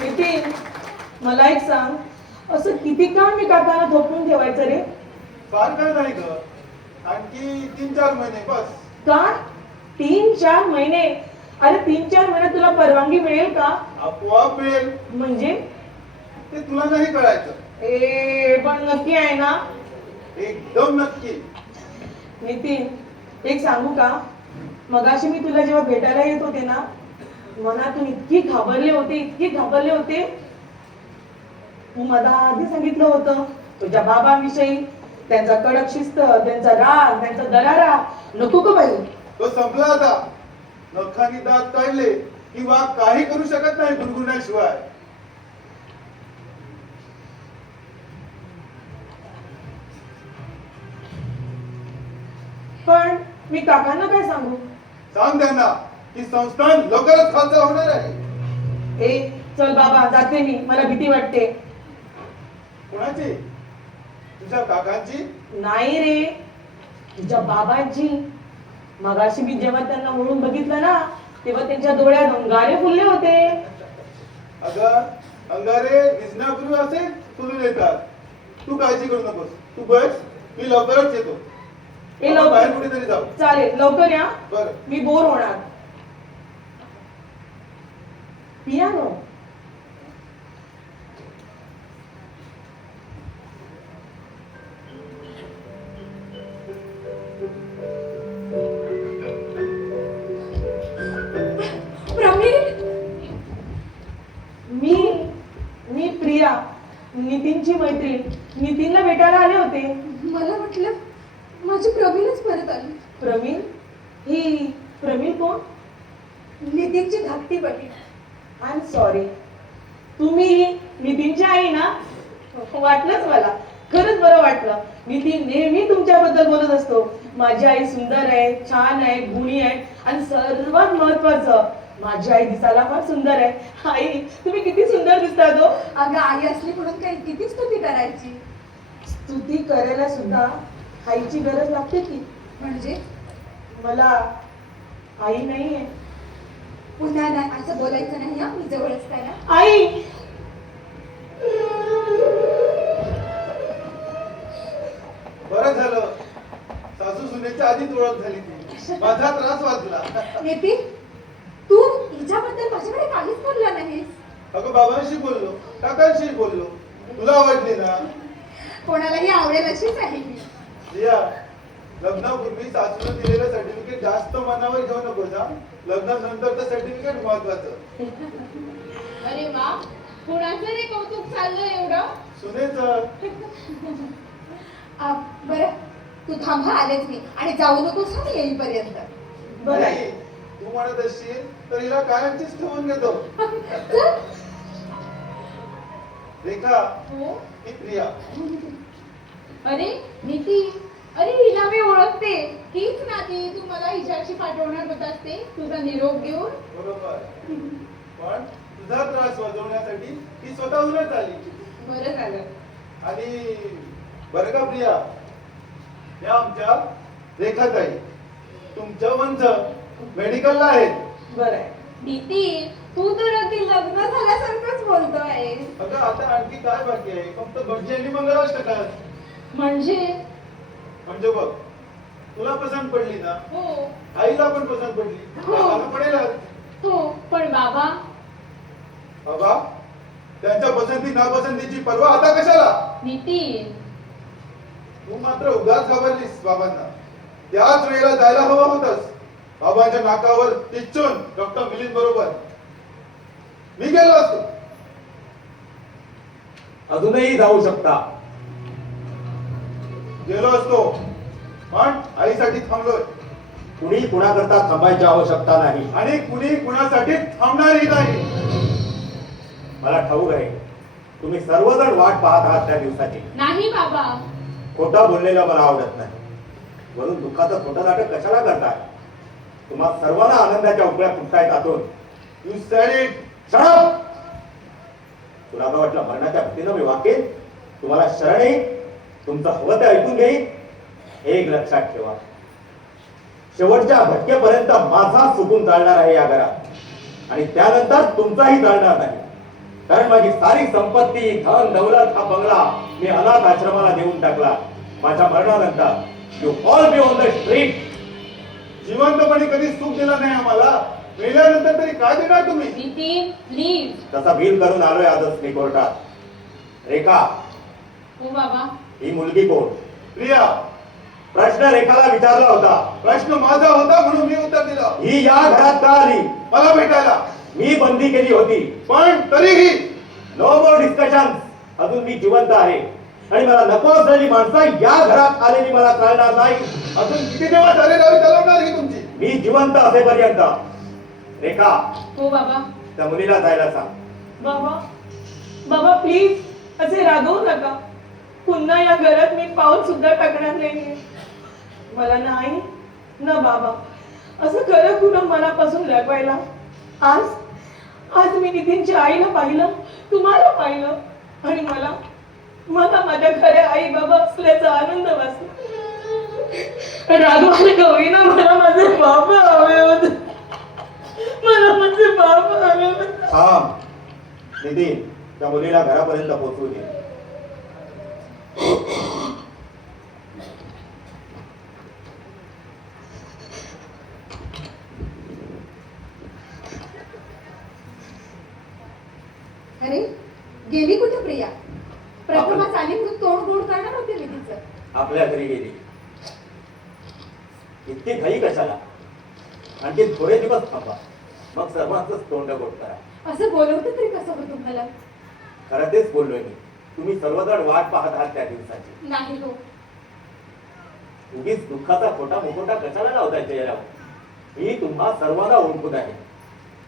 नितीन, मला एक सांग, असं किती काळ मी काकांना झोपून ठेवायचं रे? फार काय नाही ग, आणखी 3-4 महिने बस. काय? 3-4 महिने? अरे 3-4 महिन्यात तुला परवानगी मिळेल का? आपोआप मिळेल. म्हणजे ते तुला नाही कळायचं. पण नक्की आहे ना? एकदम नक्की. नितीन, एक सांगू का? मगाशी मी तुला जेव्हा भेटायला येत होते ना, मनातून इतकी घाबरले होते. तू मला आधी सांगितलं होतं तुझ्या बाबांविषयी, त्यांचा कडक शिस्त, त्यांचा राग, त्यांचा दरारा. नको का बाई? तो संपला आता. नखानी दात काढले किंवा काही करू शकत नाही गुणगुण्याशिवाय. पण मी काकांना काय सांगू? सांग त्यांना की संस्थान लवकरच खालचा होणार आहे. चल बाबा, जाते मी, मला भीती वाटते. कोणाची? तुझ्या काकांची? नाही रे, तुझ्या बाबांची. मगाशी मी जेव्हा त्यांना म्हणून बघितलं ना, तेव्हा त्यांच्या डोळ्यात अंगारे फुलले होते. अगं, अंगारे दिसण्यापूर्वी असे फुलून येतात. तू काळजी करू नकोस. तू बस, मी लवकरच येतो. आपण बाहेर कुठेतरी जाऊ. चालेल, लवकर या. बरं. मी बोर होणार. पियानो. मी प्रिया, नितीनची मैत्रीण. नितीनला भेटायला आले होते. मला वाटलं माझी प्रवीणच परत आली. प्रवीण? ही प्रवीण कोण? नितीनची धाकटी बहीण. I am sorry. तुम्ही नितीनची आई ना? वाटलंच मला. खरंच बरं वाटलं. नितीन नेहमी तुमच्याबद्दल बोलत असतो. माझी आई सुंदर आहे, छान आहे, गुणी आहे, आणि सर्वात महत्वाचं, माझी आई दिसायला फार सुंदर आहे. आई, तुम्ही किती सुंदर दिसतात हो. अगं, आई असली म्हणून काही किती स्तुती करायची. स्तुती करायला सुद्धा आईची गरज लागते की. म्हणजे मला आई नाहीये. पुन्हा नाही असं बोलायचं नाही. मी जवळ असताना. आई, बरं झालं, सासू सुनेच्या आधीच ओळख झाली ती. माझा त्रास वाचला. नितीन, तू हिच्याबद्दल माझ्याकडे काहीच बोलला नाहीस. अगं, बाबांशी बोललो, काकांशी बोललो. तुला आवडली ना? कोणालाही आवडेल अशीच आहे ही. रिया, लग्नापूर्वी सासूने दिलेलं सर्टिफिकेट जास्त मनावर घेऊ नको जा. लग्नानंतरचं सर्टिफिकेट महत्वाचं. अरे वा, कोणाचं रे कौतुक चाललंय एवढं? सुनेचं. बरं, तू थांबा, आलेच मी. आणि जाऊ नकोस मी येईपर्यंत. बरं आहे. नाही, तू म्हणत असशील तर हिला कायमचीच ठेवून घेतो. रेखा, हो. ही प्रिया. अरे नितीन, अरे हिला मी ओळखते. हीच ना ती तू मला हिच्याशी पाठवणार होतास ते, तुझा निरोप घेऊन. बरोबर. पण तुझा त्रास वाजवण्यासाठी ती स्वतःहूनच आली. बरं झालं. आणि बरं का प्रिया, या आमच्या रेखाताई तुमच्या वंश मेडिकलला आहेत. बरं आहे. नितीन, तू तर अगदी लग्न झाल्यासारखंच बोलतोय. अगं, आता आणखी काय बाकी आहे? फक्त भटजी आणि मंगलाष्टकात. म्हणजे? म्हणजे बघ, तुला पसंत पडली ना? हो. आईला पण पसंत पडली. हो. आम्हाला पडेलच. हो, पण बाबा? बाबा, त्यांच्या पसंती नापसंतीची पर्वा आता कशाला? नितीन, तू मात्र उगाच घाबरलीस बाबांना. त्याच वेळेला जायला हवं होतंस. बाबांच्या नाकावर टिच्चून डॉक्टर मिलिंद बरोबर मी गेलो असतो. अजूनही जाऊ शकता. गेलो असतो, पण आईसाठी थांबलोय. कुणी कुणाकरता थांबायची आवश्यकता नाही. आणि कुणी कुणासाठी थांबणारही नाही. मला ठाऊक आहे, तुम्ही सर्वजण वाट पाहत आहात त्या दिवसाची. नाही बाबा. खोटं बोललेलं मला आवडत नाही. वरून दुःखाचं खोटं नाटक कशाला करताय? तुम्हा सर्वांना आनंदाच्या उकळ्या फुटतायत आतून. You sed it. Shut up! तुला काय वाटलं मरणाच्या भीतीनं मी वाकेन? तुम्हाला शरण येईल, तुमचं हवं ते ऐकून घेईन. एक लक्षात ठेवा, शेवटच्या भटकेपर्यंत माझा सुकून चालणार आहे या घरात, आणि त्यानंतर तुमचाही चालणार नाही. कारण माझी सारी संपत्ती, धन दौलत, हा बंगला मी अनाथ आश्रमाला देऊन टाकला. माझ्या मरणानंतर you all be on the street. जिवंतपणे कधी सुख दिला नाही आम्हाला, मेल्यानंतर तरी काय देणार तुम्ही? नितीन प्लीज. तसा बिल करून आलोय आजच मी कोर्टात. रेखा, हो बाबा. ही मुलगी कोण? प्रिया, प्रश्न रेखाला विचारला होता. प्रश्न माझा होता म्हणून मी उत्तर दिलं. ही या घरात का आली? मला भेटायला. मी बंदी केली होती. पण तरीही नो मोर डिस्कशन. अजून मी जिवंत आहे आणि मला नको असलेली माणसं या घरात आलेली मला कळणार नाही. अजून किती दिवस झाले रावी चालवणार ही तुमची? मी जिवंत असेपर्यंत. रेखा, हो बाबा. त्या मुलीला जायला सांग. बाबा बाबा प्लीज असे रागवू नका. पुन्हा या घरात मी पाऊल सुद्धा टाकणार नाहीये. मला नाही ना बाबा असं खरं खुणं मनापासून लपवायला. आज आज मी नितीनच्या आईला पाहिलं, तुम्हाला पाहिलं आणि मला मला माझ्या खऱ्या आई बाबा असल्याचा आनंद वाटला. रागवायला का होईना, मला माझे बाबा हवे होते. मला माझे बाबा हवे होते. थांब नितीन, त्या मुलीला घरापर्यंत पोहोचवू दे. अरे गेली कुठे प्रिया? प्रथमच आली म्हणून तोंड गोड करणार होते मी तिचं. आपल्या घरी गेली. इतकी घाई कशाला? आणखी थोडे दिवस थांबा, मग सर्वांचंच तोंड गोड करा. असं बोलवतं तरी कसं होतं तुम्हाला? खरं तेच बोललोय मी. तुम्ही सर्वजण वाट पाहत आहात त्या दिवसाची. नाही हो. उगीच दुःखाचा खोटा मुखोटा कशाला लावताय चेहऱ्यावर? मी तुम्हा सर्वांना ओळखून आहे.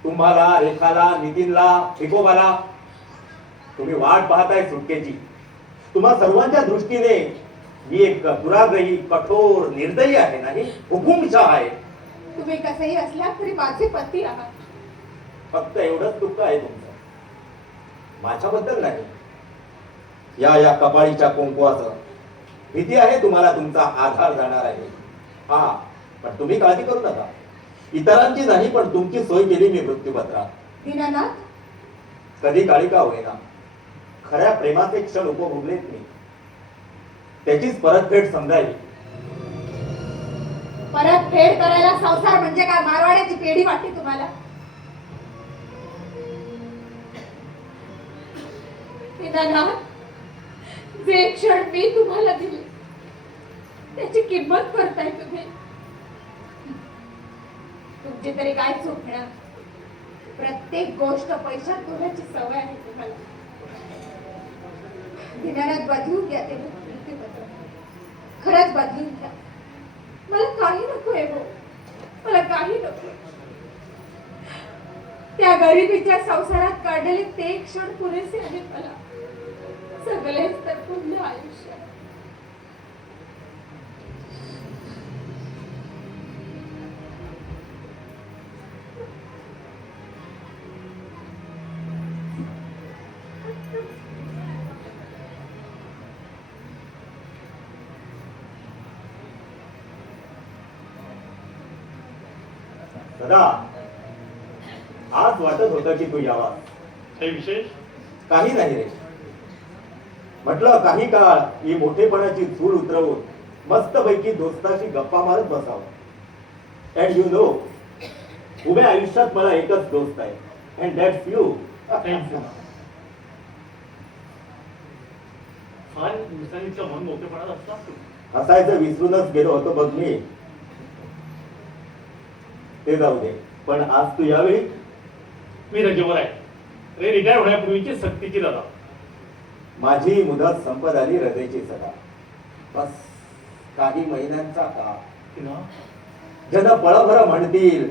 तुम्हाला, रेखाला, नितीनला, भिकोबाला. तुम्ही वाट पाहताय सुटकेची. तुम्हा सर्वांच्या दृष्टीने मी एक दुराग्रही, कठोर, निर्दयी आहे नाही, हुकुमशाह आहे. तुम्ही कसंही असल्यास तरी माझे पती आहात. फक्त एवढंच दुःख आहे तुमचं, माझ्याबद्दल नाही. या कपाळीच्या कुंकवाचं भीती आहे तुम्हाला तुमचा आधार जाणार आहे. हा, पण तुम्ही काळजी करू नका. इतरांची नाही पण तुमची सोय केली मी मृत्यूपत्रात. दीनानाथ, कधी काळी का होईना खऱ्या प्रेमाचे क्षण उपभोगलेत मी. त्याचीच परतफेड समजायची. परत फेड करायला संसार म्हणजे काय मारवाड्याची पेढी वाटते तुम्हाला? दीनानाथ, जे क्षण मी तुम्हाला दिले त्याची किंमत करताय तुम्ही. तुमची तरी काय चुकणार? प्रत्येक गोष्ट पैशात तोलाची सवय आहे तुम्हाला. दीनानाथ, बदलून घ्या ते मृत्यूपत्र. खरंच बदलून घ्या. मला काही नको आहे हो, मला काही नको. त्या गरिबीच्या संसारात काढलेले ते क्षण पुरेसे आहेत मला. सगळेच तर पुढलं आयुष्य. सदा, आज वाटत होतं की तू यावा. काही विशेष? काही नाही रे. म्हटलं काही काळ ही मोठेपणाची धूळ उतरवून मस्तपैकी दोस्ताशी गप्पा मारत बसावं. अँड यू नो, उभ्या आयुष्यात मला एकच दोस्त आहे, अँड दॅट्स यू. थँक्यू. फार दिवसांचा मन मोठेपणात असतात तू. हसायचं विसरूनच गेलो होतो बघ मी. ते जाऊ दे, पण आज तू यावेळी. मी रजेवर आहे रे. रिटायर होण्यापूर्वीची सक्तीची दादा. माझी मुदत संपत आली रजेची सदा. बस काही महिन्यांचा काळ. की ना जन पळभर म्हणतील